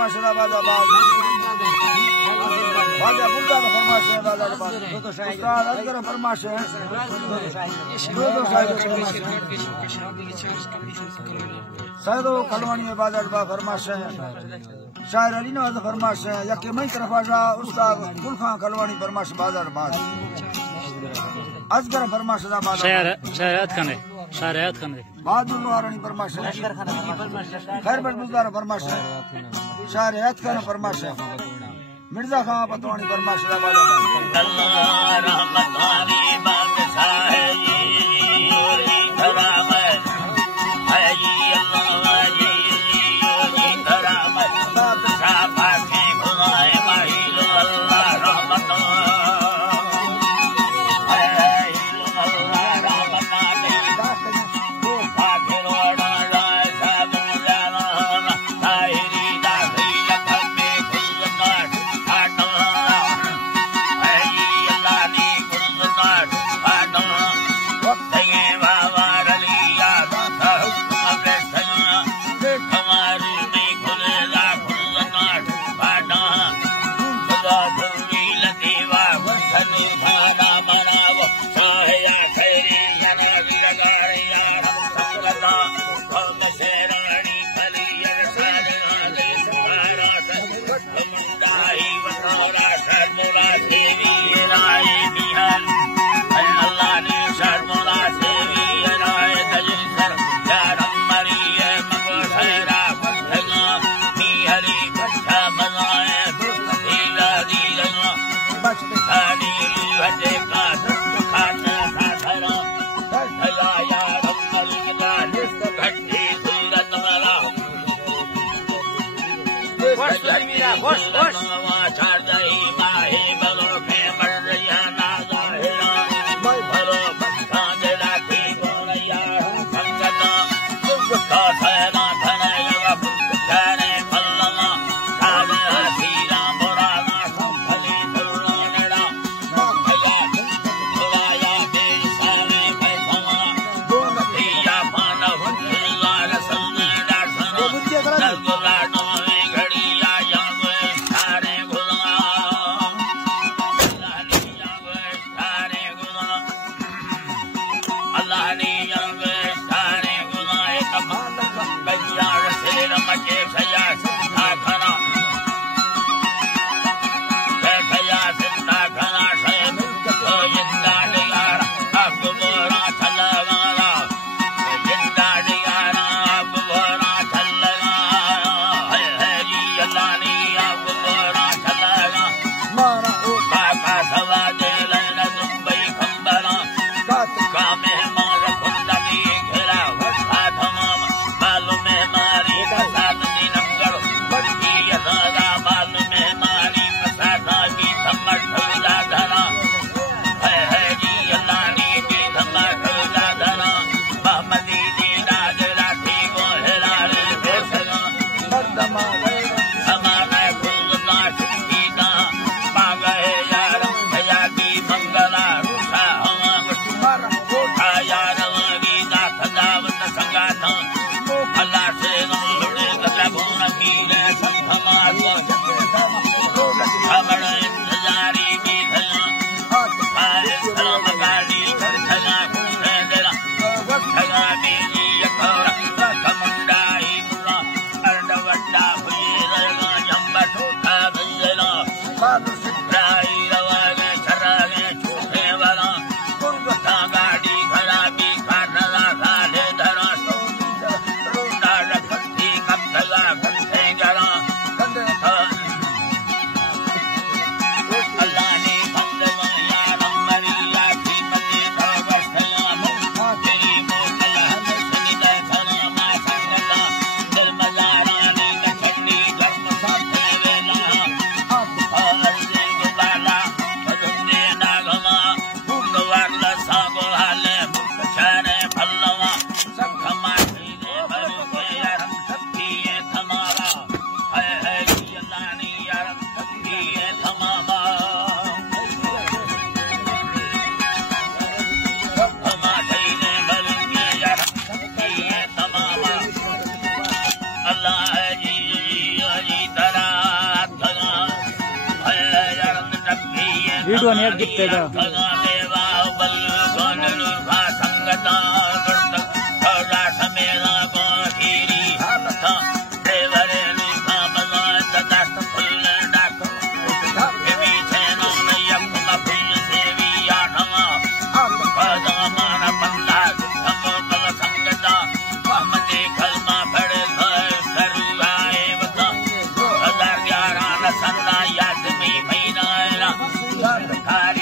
फरमाइश है बाजा बाज बाजा बुल्ला का फरमाइश है बाजा बाज उस्ताद अजगर फरमाइश है दो सैदो खलवानी में बाजा बा फरमाइश है शायर अली नवाज फरमाइश है यके मई तरफ आजा उस्ताद गुलखान खलवानी फरमाइश बाजा बाज अजगर फरमाइश है बाजा शायरात खाने बादुल वारानी फरमाइश है खैर बदबुदार फरमाइश है शायरात खान फरमाइश है मिर्जा खान पतवानी फरमाइश है बाजा अल्लाह रहमत वाली बादशाह है ये करामत है ये अल्लाह वाली ये करामत बादशाह पाके खुदाए माहिल अल्लाह रहमत वीडियो ने गिफ्ट दा Bye.